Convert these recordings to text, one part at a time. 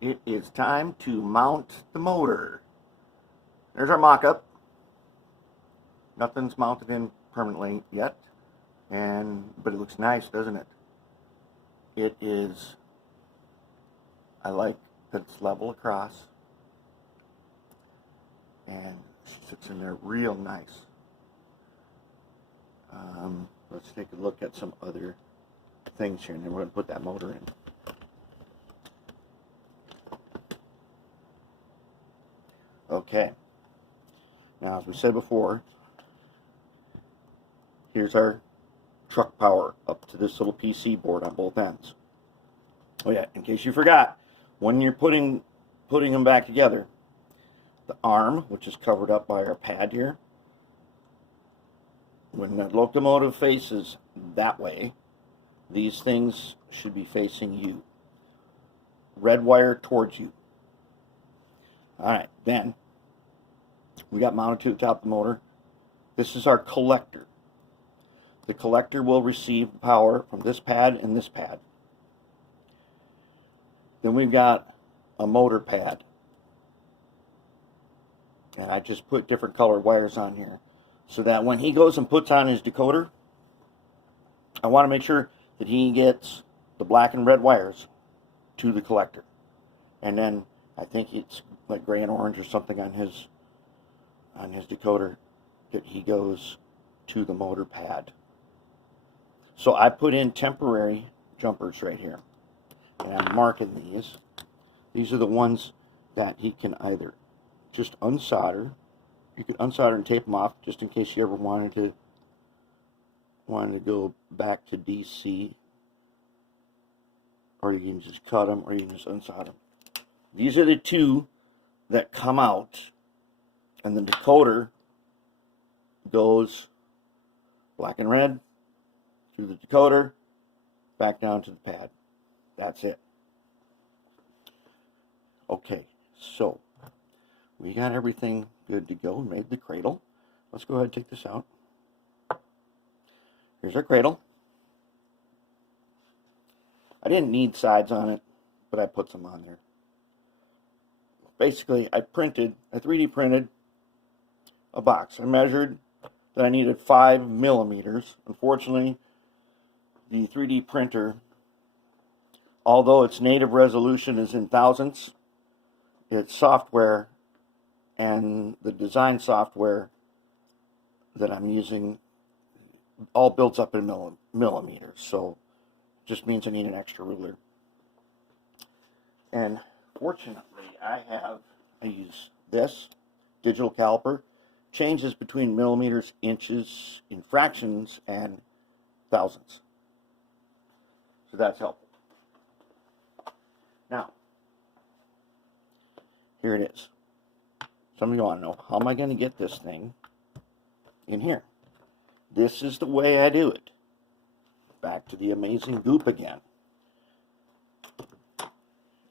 it is time to mount the motor. There's our mock-up. Nothing's mounted in permanently yet, but it looks nice, doesn't it? It is. I like that it's level across, and it sits in there real nice. Let's take a look at some other things here, and then we're going to put that motor in. Okay. Now, as we said before, here's our truck power up to this little PC board on both ends. Oh yeah, in case you forgot, when you're putting them back together, the arm, which is covered up by our pad here, when the locomotive faces that way, these things should be facing you. Red wire towards you. Alright, then we got mounted to the top of the motor. This is our collector. The collector will receive power from this pad and this pad. Then we've got a motor pad. And I just put different colored wires on here, so that when he goes and puts on his decoder, I want to make sure that he gets the black and red wires to the collector. And then I think it's like gray and orange or something on his decoder that he goes to the motor pad. So I put in temporary jumpers right here, and I'm marking these. These are the ones that he can either just unsolder. You could unsolder and tape them off just in case you ever wanted to go back to DC, or you can just cut them, or you can just unsolder them. These are the two that come out, and the decoder goes black and red through the decoder back down to the pad. That's it. Okay, so we got everything good to go. We made the cradle. Let's go ahead and take this out. Here's our cradle. I didn't need sides on it, but I put some on there. Basically, I 3D printed a box. I measured that I needed 5 millimeters. Unfortunately, the 3D printer, although its native resolution is in thousandths, its software and the design software that I'm using all builds up in millimeters, so it just means I need an extra ruler. And fortunately, I use this digital caliper, changes between millimeters, inches, in fractions, and thousandths. So that's helpful. Now, here it is. Some of you want to know, how am I going to get this thing in here? This is the way I do it. Back to the amazing goop again.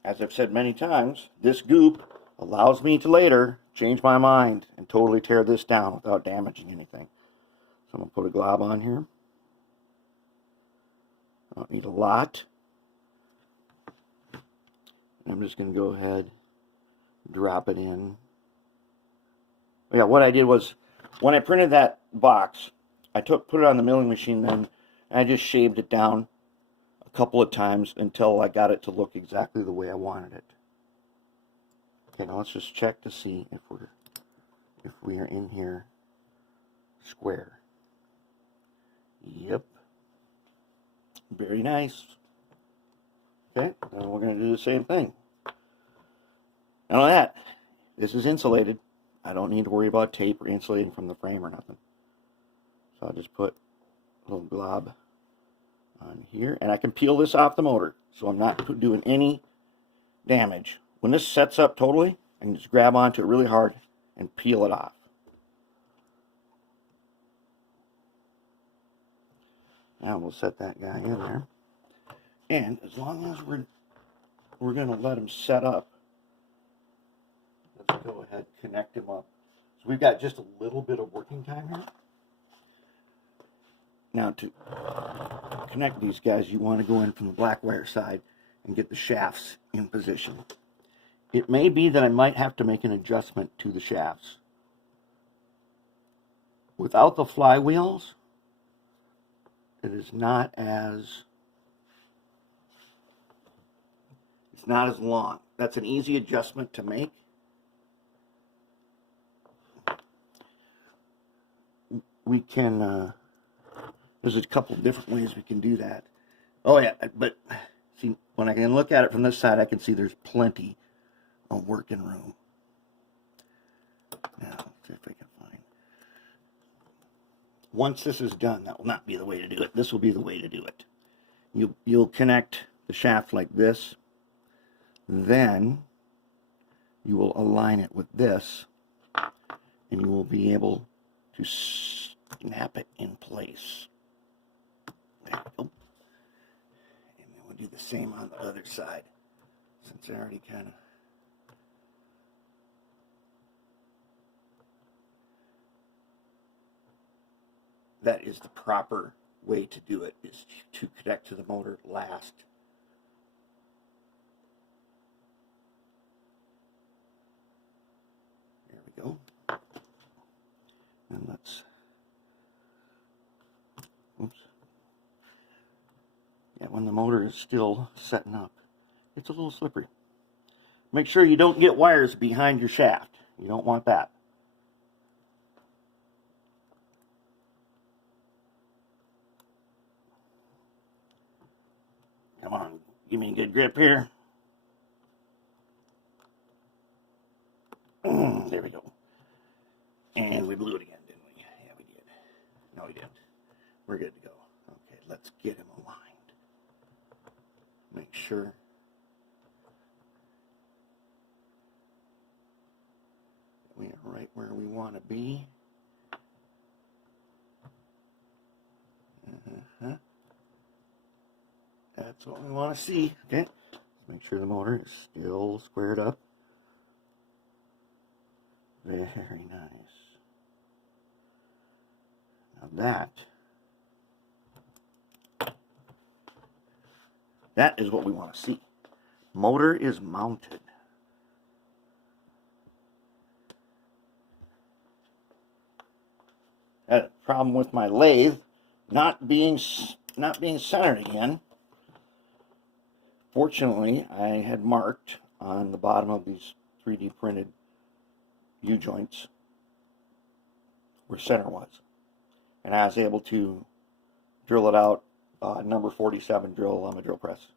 As I've said many times, this goop allows me to later change my mind and totally tear this down without damaging anything. So I'm going to put a glob on here. I don't need a lot. And I'm just going to go ahead and drop it in. Yeah, what I did was, when I printed that box, I put it on the milling machine then, and I just shaved it down a couple of times until I got it to look exactly the way I wanted it. Okay, now let's just check to see if we are in here square. Yep. Very nice. Okay, now we're going to do the same thing. Now that, this is insulated. I don't need to worry about tape or insulating from the frame or nothing. So I'll just put a little glob on here, and I can peel this off the motor, so I'm not doing any damage. When this sets up totally, I can just grab onto it really hard and peel it off. Now we'll set that guy in there, and as long as we're going to let him set up, let's go ahead and connect him up. So we've got just a little bit of working time here. Now to connect these guys, you want to go in from the black wire side and get the shafts in position. it may be that I might have to make an adjustment to the shafts. Without the flywheels, it is not as, it's not as long. That's an easy adjustment to make. We can, there's a couple different ways we can do that. Oh yeah, but see, when I can look at it from this side, I can see there's plenty of working room. Now, let's see if I can find. Once this is done, that will not be the way to do it. This will be the way to do it. You'll connect the shaft like this. Then you will align it with this, and you will be able to snap it in place. There we go. And then we'll do the same on the other side, since I already kind of. That is the proper way to do it, is to connect to the motor last. There we go. And let's, oops. Yeah, when the motor is still setting up, it's a little slippery. Make sure you don't get wires behind your shaft. You don't want that. Come on, give me a good grip here. There we go. And we blew it again, didn't we? Yeah, we did. No, we didn't. We're good to go. Okay, let's get him aligned. Make sure. We are right where we want to be. That's what we want to see. Okay, make sure the motor is still squared up. Very nice. Now that is what we want to see. Motor is mounted. I had a problem with my lathe not being centered again. Fortunately, I had marked on the bottom of these 3D printed U-joints where center was. And I was able to drill it out, number 47 drill on the drill press.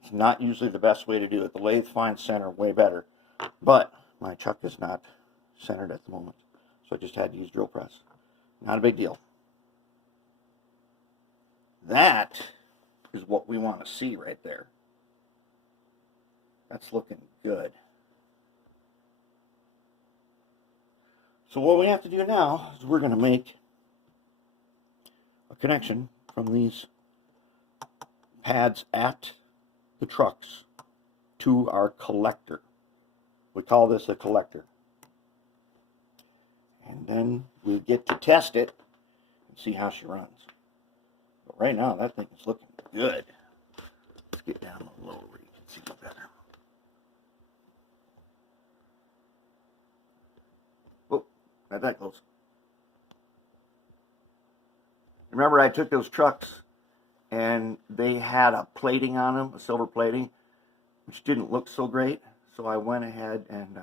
It's not usually the best way to do it. The lathe finds center way better. But my chuck is not centered at the moment. So I just had to use drill press. Not a big deal. That is what we want to see right there. That's looking good. So what we have to do now is we're going to make a connection from these pads at the trucks to our collector. We call this a collector. And then we get to test it and see how she runs. But right now, that thing is looking good. Let's get down a little where you can see it better. Oh, not that close. Remember, I took those trucks and they had a plating on them, a silver plating, which didn't look so great. So I went ahead and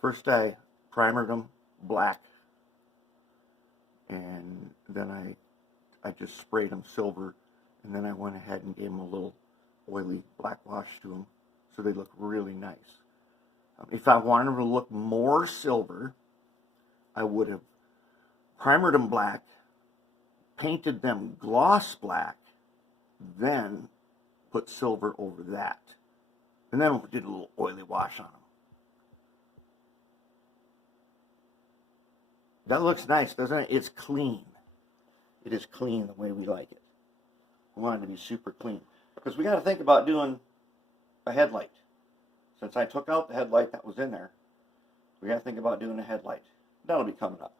first I primered them black, and then I just sprayed them silver, and then I went ahead and gave them a little oily black wash to them, so they look really nice. If I wanted them to look more silver, I would have primered them black, painted them gloss black, then put silver over that, and then did a little oily wash on them. That looks nice, doesn't it? It's clean. It is clean the way we like it. We want it to be super clean. Because we got to think about doing a headlight. Since I took out the headlight that was in there, we got to think about doing a headlight. That'll be coming up.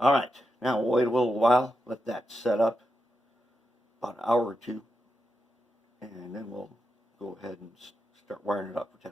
Alright, now we'll wait a little while, let that set up about an hour or two, and then we'll go ahead and start wiring it up for 10